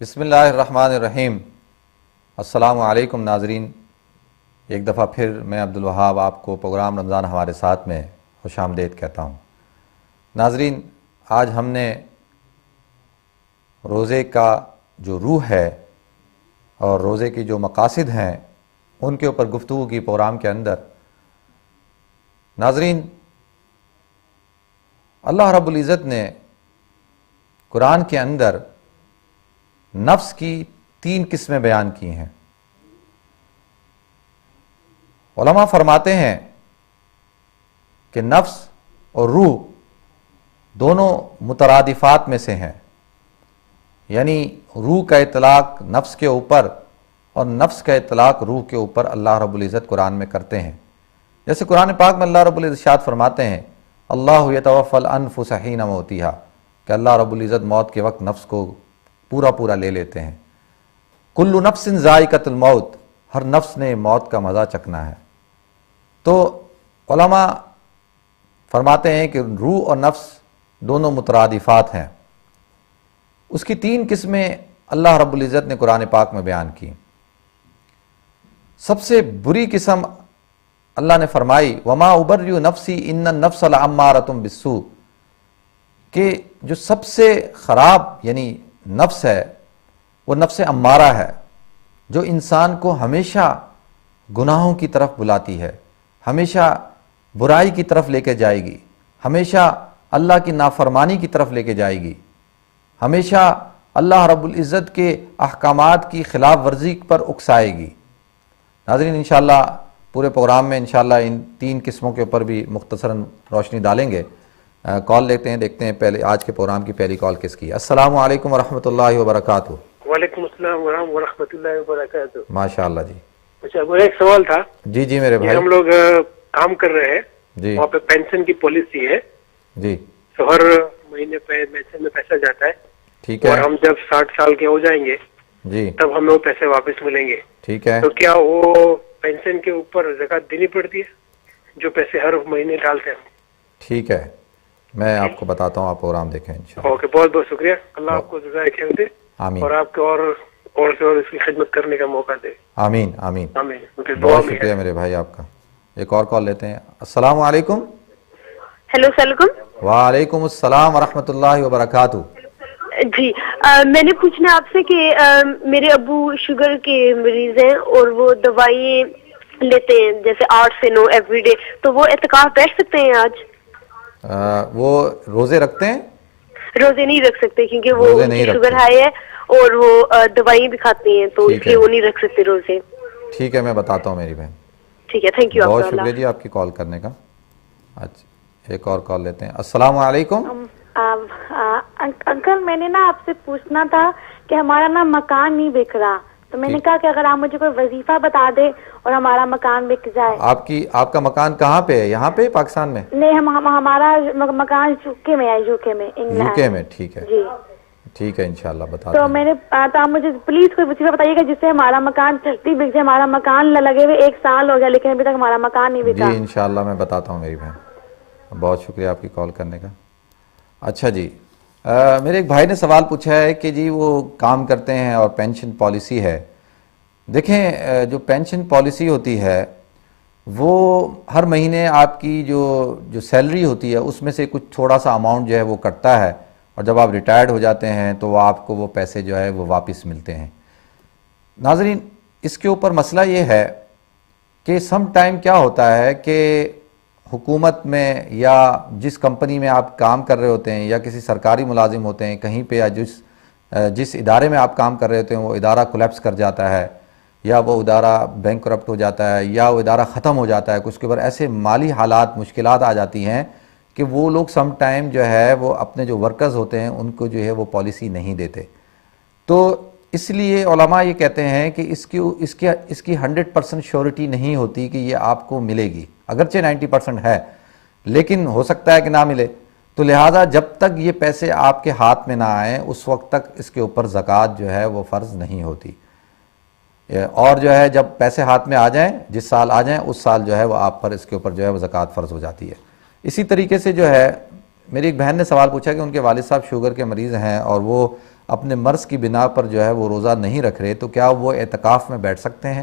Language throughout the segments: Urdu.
بسم اللہ الرحمن الرحیم۔ السلام علیکم ناظرین، ایک دفعہ پھر میں عبدالوہاب آپ کو پروگرام رمضان ہمارے ساتھ میں خوش آمدید کہتا ہوں۔ ناظرین، آج ہم نے روزے کا جو روح ہے اور روزے کی جو مقاصد ہیں ان کے اوپر گفتگو کی پروگرام کے اندر۔ ناظرین، اللہ رب العزت نے قرآن کے اندر نفس کی 3 قسمیں بیان کی ہیں۔ علماء فرماتے ہیں کہ نفس اور روح دونوں مترادفات میں سے ہیں، یعنی روح کا اطلاق نفس کے اوپر اور نفس کا اطلاق روح کے اوپر اللہ رب العزت قرآن میں کرتے ہیں۔ جیسے قرآن پاک میں اللہ رب العزت ارشاد فرماتے ہیں، اللہ یتوفی الانفس حین موتہا، کہ اللہ رب العزت موت کے وقت نفس کو پورا لے لیتے ہیں۔ کل نفس ذائقۃ الموت، ہر نفس نے موت کا مزہ چکھنا ہے۔ تو علماء فرماتے ہیں کہ روح اور نفس دونوں مترادفات ہیں۔ اس کی 3 قسمیں اللہ رب العزت نے قرآن پاک میں بیان کی۔ سب سے بری قسم اللہ نے فرمائی، وما ابرئ نفسی ان النفس لامارۃ بالسوء، کہ جو سب سے خراب یعنی نفس ہے وہ نفس امارہ ہے، جو انسان کو ہمیشہ گناہوں کی طرف بلاتی ہے، ہمیشہ برائی کی طرف لے کے جائے گی، ہمیشہ اللہ کی نافرمانی کی طرف لے کے جائے گی، ہمیشہ اللہ رب العزت کے احکامات کی خلاف ورزی پر اکسائے گی۔ ناظرین، انشاءاللہ پورے پروگرام میں انشاءاللہ ان 3 قسموں کے اوپر بھی مختصراً روشنی ڈالیں گے۔ کال لیتے ہیں، دیکھتے ہیں پہلے آج کے پروگرام کی پہلی کال کس کی۔ السلام علیکم ورحمۃ اللہ وبرکاتہ۔ وعلیکم السلام ورحمۃ اللہ وبرکاتہ۔ ماشاءاللہ جی۔ اچھا، میرا ایک سوال تھا۔ جی میرے بھائی۔ ہم لوگ کام کر رہے ہیں جی وہاں پہ پینشن کی پالیسی ہے، جی تو ہر مہینے پینشن میں پیسہ جاتا ہے، ٹھیک ہے اور ہم جب 60 سال کے ہو جائیں گے جی تب ہمیں وہ پیسے واپس ملیں گے۔ ٹھیک ہے تو کیا وہ پینشن کے اوپر زکوٰۃ دینی پڑتی ہے جو پیسے ہر مہینے ڈالتے ہیں؟ ٹھیک ہے، میں آپ کو بتاتا ہوں، آپ پروگرام دیکھیں انشاءاللہ۔ اوکے، بہت بہت شکریہ۔ اللہ آپ کو جزائے خیر دے، آمین اور آپ کو اور سے اور اس کی خدمت کرنے کا موقع دے۔ آمین آمین۔ آمین۔ اوکے، دعا بہت میں شکریہ میرے بھائی آپ کا۔ ایک اور کال لیتے ہیں۔ السلام علیکم۔ ہیلو، السلام علیکم۔ وعلیکم السلام ورحمۃ اللہ وبرکاتہ۔ جی، میں نے پوچھنا آپ سے کہ میرے ابو شوگر کے مریض ہیں اور وہ دوائیں لیتے ہیں جیسے 8 سے 9 ایوری ڈے، تو وہ اعتکاف بیٹھ سکتے ہیں آج؟ وہ روزے رکھتے ہیں؟ روزے نہیں رکھ سکتے کیونکہ وہ روزے نہیں شوگر رکھتے۔ ہائی ہے اور وہ دوائیں بھی کھاتی ہیں، تو ٹھیک اس لیے ہے۔ وہ نہیں رکھ سکتے روزے۔ ٹھیک ہے، میں بتاتا ہوں میری بہن۔ ٹھیک ہے، تھینک یو آپ بہت کا۔ شکریہ جی آپ کی کال کرنے کا۔ اچھا، ایک اور کال لیتے ہیں۔ السلام علیکم۔ انکل، میں نے نا آپ سے پوچھنا تھا کہ ہمارا نا مکان نہیں بک رہا، تو میں نے کہا کہ اگر آپ مجھے کوئی وظیفہ بتا دیں اور ہمارا مکان بک جائے۔ آپ کا مکان کہاں پہ ہے؟ یہاں پہ پاکستان میں؟ نہیں، ہمارا مکان یوکے میں ہے، یوکے میں، انگلینڈ۔ یوکے میں؟ ٹھیک ہے جی، ٹھیک ہے، انشاءاللہ بتاتا تو ہوں۔ میں نے تو آپ مجھے پلیز کوئی وظیفہ بتائیے گا جس سے ہمارا مکان جلدی بک جائے۔ ہمارا مکان لگے ہوئے 1 سال ہو گیا لیکن ابھی تک ہمارا مکان نہیں بکا۔ جی انشاءاللہ میں بتاتا ہوں میری بہن، بہت شکریہ آپ کی کال کرنے کا۔ اچھا جی، میرے ایک بھائی نے سوال پوچھا ہے کہ جی وہ کام کرتے ہیں اور پینشن پالیسی ہے۔ دیکھیں، جو پینشن پالیسی ہوتی ہے وہ ہر مہینے آپ کی جو سیلری ہوتی ہے اس میں سے کچھ تھوڑا سا اماؤنٹ جو ہے وہ کٹتا ہے، اور جب آپ ریٹائرڈ ہو جاتے ہیں تو آپ کو وہ پیسے جو ہے وہ واپس ملتے ہیں۔ ناظرین، اس کے اوپر مسئلہ یہ ہے کہ سم ٹائم کیا ہوتا ہے کہ حکومت میں یا جس کمپنی میں آپ کام کر رہے ہوتے ہیں یا کسی سرکاری ملازم ہوتے ہیں کہیں پہ، یا جس ادارے میں آپ کام کر رہے ہوتے ہیں وہ ادارہ کولیپس کر جاتا ہے، یا وہ ادارہ بینک کرپٹ ہو جاتا ہے، یا وہ ادارہ ختم ہو جاتا ہے، کچھ کے اوپر ایسے مالی حالات مشکلات آ جاتی ہیں کہ وہ لوگ سم ٹائم جو ہے وہ اپنے جو ورکرز ہوتے ہیں ان کو جو ہے وہ پالیسی نہیں دیتے۔ تو اس لیے علماء یہ کہتے ہیں کہ اس کی 100% شیورٹی نہیں ہوتی کہ یہ آپ کو ملے گی، اگرچہ 90% ہے لیکن ہو سکتا ہے کہ نہ ملے۔ تو لہٰذا جب تک یہ پیسے آپ کے ہاتھ میں نہ آئیں اس وقت تک اس کے اوپر زکوٰۃ جو ہے وہ فرض نہیں ہوتی، اور جو ہے جب پیسے ہاتھ میں آ جائیں، جس سال آ جائیں اس سال جو ہے وہ آپ پر اس کے اوپر جو ہے وہ زکوٰۃ فرض ہو جاتی ہے۔ اسی طریقے سے جو ہے میری ایک بہن نے سوال پوچھا کہ ان کے والد صاحب شوگر کے مریض ہیں اور وہ اپنے مرض کی بنا پر جو ہے وہ روزہ نہیں رکھ رہے تو کیا وہ اعتکاف میں بیٹھ سکتے ہیں؟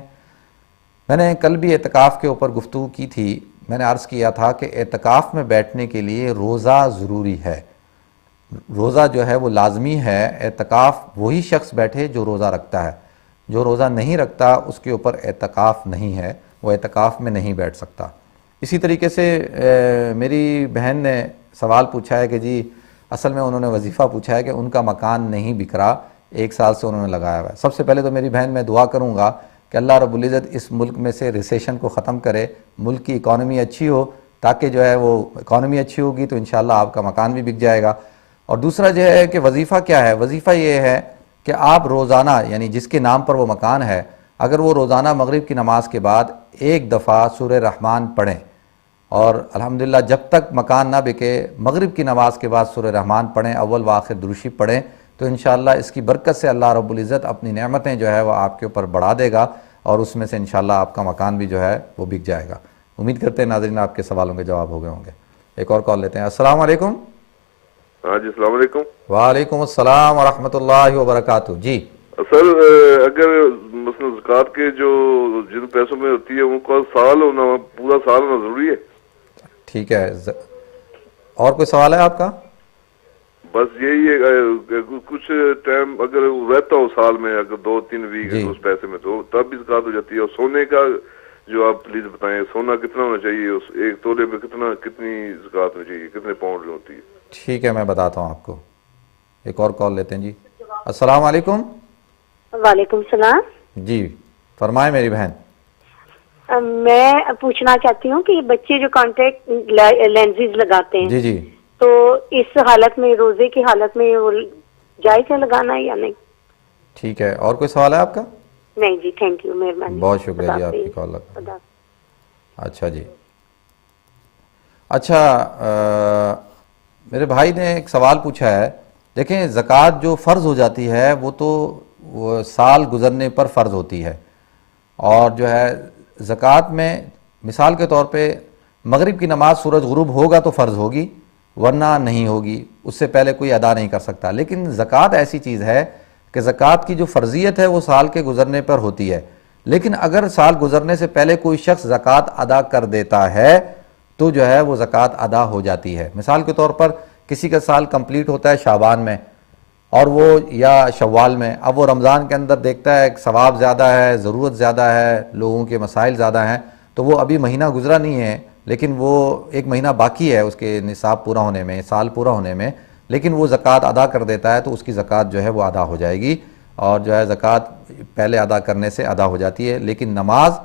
میں نے کل بھی اعتکاف کے اوپر گفتگو کی تھی. میں نے عرض کیا تھا کہ اعتکاف میں بیٹھنے کے لیے روزہ ضروری ہے. روزہ جو ہے وہ لازمی ہے. اعتکاف وہی شخص بیٹھے جو روزہ رکھتا ہے. جو روزہ نہیں رکھتا اس کے اوپر اعتکاف نہیں ہے, وہ اعتکاف میں نہیں بیٹھ سکتا. اسی طریقے سے میری بہن نے سوال پوچھا ہے کہ جی اصل میں انہوں نے وظیفہ پوچھا ہے کہ ان کا مکان نہیں بک رہا, 1 سال سے انہوں نے لگایا ہوا ہے. سب سے پہلے تو میری بہن میں دعا کروں گا کہ اللہ رب العزت اس ملک میں سے ریسیشن کو ختم کرے, ملک کی اکانومی اچھی ہو, تاکہ جو ہے وہ اکانومی اچھی ہوگی تو انشاءاللہ آپ کا مکان بھی بک جائے گا. اور دوسرا جو ہے کہ وظیفہ کیا ہے؟ وظیفہ یہ ہے کہ آپ روزانہ, یعنی جس کے نام پر وہ مکان ہے, اگر وہ روزانہ مغرب کی نماز کے بعد 1 دفعہ سورہ رحمان پڑھیں, اور الحمدللہ جب تک مکان نہ بکے مغرب کی نماز کے بعد سورہ رحمان پڑھیں, اول و آخر درود شریف پڑھیں, تو انشاءاللہ اس کی برکت سے اللہ رب العزت اپنی نعمتیں جو ہے وہ آپ کے اوپر بڑھا دے گا, اور اس میں سے انشاءاللہ آپ کا مکان بھی جو ہے وہ بک جائے گا. امید کرتے ہیں ناظرین آپ کے سوالوں کے جواب ہو گئے ہوں گے. ایک اور کال لیتے ہیں. السلام علیکم. ہاں جی السلام علیکم. وعلیکم السلام ورحمۃ اللہ وبرکاتہ. جی سر اگر مثلا زکوٰۃ کے جو جن پیسوں میں ہوتی ہے ان کا سال ہونا, پورا سال ہونا ضروری ہے؟ ٹھیک ہے. اور کوئی سوال ہے آپ کا؟ بس یہی ہے کچھ ٹائم اگر رہتا ہو سال میں, اگر 2-3 ویک اس پیسے میں, تو تب بھی زکوٰۃ ہو جاتی ہے. اور سونے کا جو آپ پلیز بتائیں, سونا کتنا ہونا چاہیے, اس 1 تولے میں کتنی زکوٰۃ ہونی چاہیے, کتنے پاؤنڈ ہوتی ہے؟ ٹھیک ہے میں بتاتا ہوں آپ کو. ایک اور کال لیتے ہیں. جی السلام علیکم. وعلیکم السلام. جی فرمائیں میری بہن. میں پوچھنا چاہتی ہوں کہ بچے جو کانٹیکٹ لینزز لگاتے ہیں, جی جی, تو اس حالت میں, روزے کی حالت میں وہ جائز ہے لگانا یا نہیں؟ ٹھیک ہے. اور کوئی سوال ہے آپ کا؟ نہیں جی, تھینک یو, مہربانی. بہت شکریہ جی آپ کی کال لگا. خدا. اچھا جی. اچھا میرے بھائی نے ایک سوال پوچھا ہے. دیکھیں زکوٰۃ جو فرض ہو جاتی ہے وہ تو وہ سال گزرنے پر فرض ہوتی ہے, اور جو ہے زکوٰۃ میں مثال کے طور پہ مغرب کی نماز سورج غروب ہوگا تو فرض ہوگی, ورنہ نہیں ہوگی, اس سے پہلے کوئی ادا نہیں کر سکتا. لیکن زکوٰۃ ایسی چیز ہے کہ زکوٰۃ کی جو فرضیت ہے وہ سال کے گزرنے پر ہوتی ہے. لیکن اگر سال گزرنے سے پہلے کوئی شخص زکوٰۃ ادا کر دیتا ہے تو جو ہے وہ زکوٰۃ ادا ہو جاتی ہے. مثال کے طور پر کسی کا سال کمپلیٹ ہوتا ہے شعبان میں, اور وہ یا شوال میں, اب وہ رمضان کے اندر دیکھتا ہے کہ ثواب زیادہ ہے, ضرورت زیادہ ہے, لوگوں کے مسائل زیادہ ہیں, تو وہ ابھی مہینہ گزرا نہیں ہے لیکن وہ 1 مہینہ باقی ہے اس کے نصاب پورا ہونے میں, سال پورا ہونے میں, لیکن وہ زکوٰۃ ادا کر دیتا ہے تو اس کی زکوٰۃ جو ہے وہ ادا ہو جائے گی, اور جو ہے زکوٰۃ پہلے ادا کرنے سے ادا ہو جاتی ہے. لیکن نماز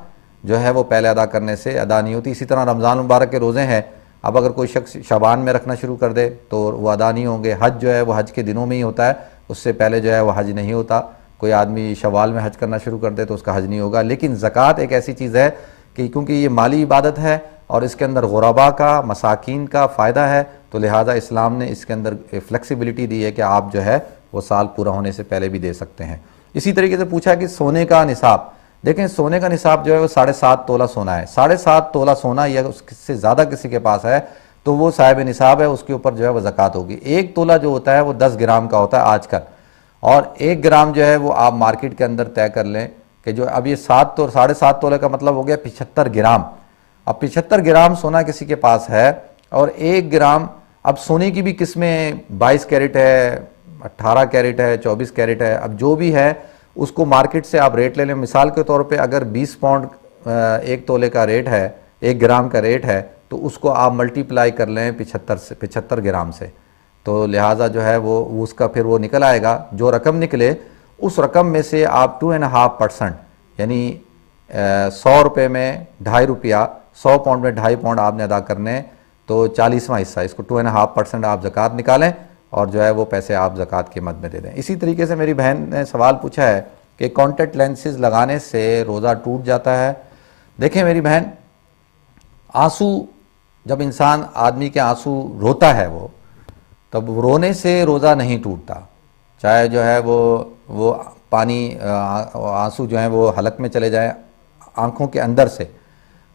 جو ہے وہ پہلے ادا کرنے سے ادا نہیں ہوتی. اسی طرح رمضان مبارک کے روزے ہیں, اب اگر کوئی شخص شعبان میں رکھنا شروع کر دے تو وہ ادا نہیں ہوں گے. حج جو ہے وہ حج کے دنوں میں ہی ہوتا ہے, اس سے پہلے جو ہے وہ حج نہیں ہوتا. کوئی آدمی شوال میں حج کرنا شروع کر دے تو اس کا حج نہیں ہوگا. لیکن زکوٰۃ ایک ایسی چیز ہے کہ کیونکہ یہ مالی عبادت ہے اور اس کے اندر غربا کا, مساکین کا فائدہ ہے, تو لہٰذا اسلام نے اس کے اندر فلیکسیبلٹی دی ہے کہ آپ جو ہے وہ سال پورا ہونے سے پہلے بھی دے سکتے ہیں. اسی طریقے سے پوچھا کہ سونے کا نصاب. دیکھیں سونے کا نصاب جو ہے وہ 7.5 تولہ سونا ہے. 7.5 تولہ سونا یا اس سے زیادہ کسی کے پاس ہے تو وہ صاحب نصاب ہے, اس کے اوپر جو ہے وہ زکوٰۃ ہوگی. 1 تولہ جو ہوتا ہے وہ 10 گرام کا ہوتا ہے آج کل, اور 1 گرام جو ہے وہ آپ مارکیٹ کے اندر طے کر لیں کہ جو اب یہ 7.5 تولے کا مطلب ہو گیا 75 گرام. اب 75 گرام سونا کسی کے پاس ہے, اور 1 گرام, اب سونے کی بھی قسمیں 22 کیرٹ ہے, 18 کیرٹ ہے, 24 کیرٹ ہے, اب جو بھی ہے اس کو مارکیٹ سے آپ ریٹ لے لیں. مثال کے طور پہ اگر 20 پاؤنڈ 1 تولے کا ریٹ ہے, 1 گرام کا ریٹ ہے, تو اس کو آپ ملٹیپلائی کر لیں 75 گرام سے, تو لہٰذا جو ہے وہ اس کا پھر وہ نکل آئے گا. جو رقم نکلے اس رقم میں سے آپ 2.5% یعنی 100 روپے میں 2.5 روپیہ, 100 پاؤنڈ میں 2.5 پاؤنڈ آپ نے ادا کرنے, تو 40واں حصہ اس کو 2.5% آپ زکوٰۃ نکالیں, اور جو ہے وہ پیسے آپ زکوٰۃ کی مد میں دے دیں. اسی طریقے سے میری بہن نے سوال پوچھا ہے کہ کانٹیکٹ لینسز لگانے سے روزہ ٹوٹ جاتا ہے. دیکھیں میری بہن, آنسو جب انسان, آدمی کے آنسو روتا ہے وہ, تب رونے سے روزہ نہیں ٹوٹتا, چاہے جو ہے وہ پانی آنسو جو ہیں وہ حلق میں چلے جائیں آنکھوں کے اندر سے.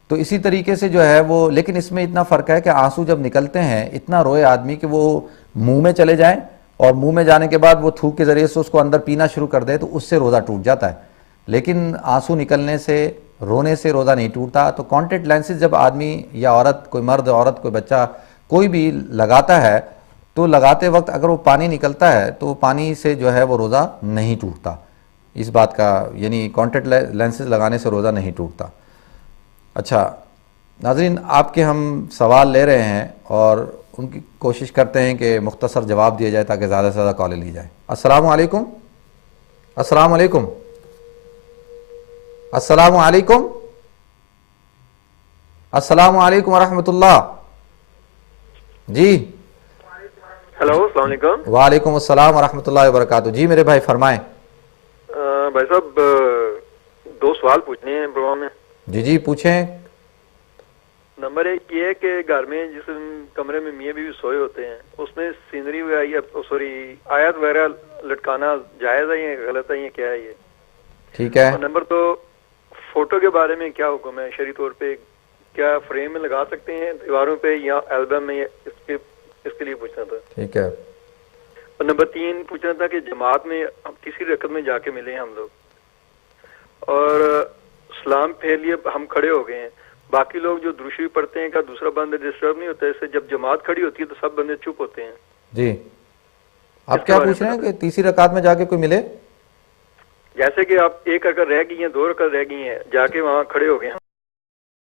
تو اسی طریقے سے جو ہے وہ, لیکن اس میں اتنا فرق ہے کہ آنسو جب نکلتے ہیں اتنا روئے آدمی کہ وہ منہ میں چلے جائیں اور منہ میں جانے کے بعد وہ تھوک کے ذریعے سے اس کو اندر پینا شروع کر دے تو اس سے روزہ ٹوٹ جاتا ہے. لیکن آنسو نکلنے سے، رونے سے روزہ نہیں ٹوٹتا. تو کانٹیکٹ لینسز جب آدمی یا عورت، کوئی مرد، عورت، کوئی بچہ، کوئی بھی لگاتا ہے تو لگاتے وقت اگر وہ پانی نکلتا ہے تو پانی سے جو ہے وہ روزہ نہیں ٹوٹتا. اس بات کا یعنی کانٹیکٹ لینسز لگانے سے روزہ نہیں ٹوٹتا. اچھا ناظرین، آپ کے ہم سوال لے رہے ہیں اور ان کی کوشش کرتے ہیں کہ مختصر جواب دیا جائے تاکہ زیادہ سے زیادہ کالیں لی جائیں. السلام علیکم. السلام علیکم. السلام علیکم. السلام علیکم ورحمۃ اللہ. جی ہیلو، السلام علیکم. وعلیکم السلام ورحمۃ اللہ وبرکاتہ. جی میرے بھائی فرمائیں. بھائی صاحب، دو سوال پوچھنے ہیں پروگرام میں. جی جی پوچھیں. نمبر ایک یہ ہے کہ گھر میں جس کمرے میں میاں بیوی سوئے ہوتے ہیں اس میں سینری آیات وغیرہ لٹکانا جائز ہے یا غلط ہے یا کیا ہے یہ؟ ٹھیک ہے. اور نمبر دو، فوٹو کے بارے میں کیا حکم ہے شرعی طور پہ؟ کیا فریم میں لگا سکتے ہیں دیواروں پہ یا البم میں؟ اس کے لیے پوچھنا تھا. ٹھیک ہے. اور نمبر تین پوچھنا تھا کہ جماعت میں ہم تیسری رکعت میں جا کے ملے ہم لوگ اور سلام پھیر لیے ہم کھڑے ہو گئے ہیں، باقی لوگ جو درود شریف پڑھتے ہیں کا دوسرا بندہ ڈسٹرب نہیں ہوتا؟ اسے جب جماعت کھڑی ہوتی ہے تو سب بندے چپ ہوتے ہیں. جی آپ کیا پوچھ رہے ہیں کہ تیسری رکعت میں جا کے کوئی ملے؟ جیسے کہ آپ ایک رکعت رہ گئی ہیں، دو رکعت رہ گئی ہیں، جا کے وہاں کھڑے ہو گئے ہیں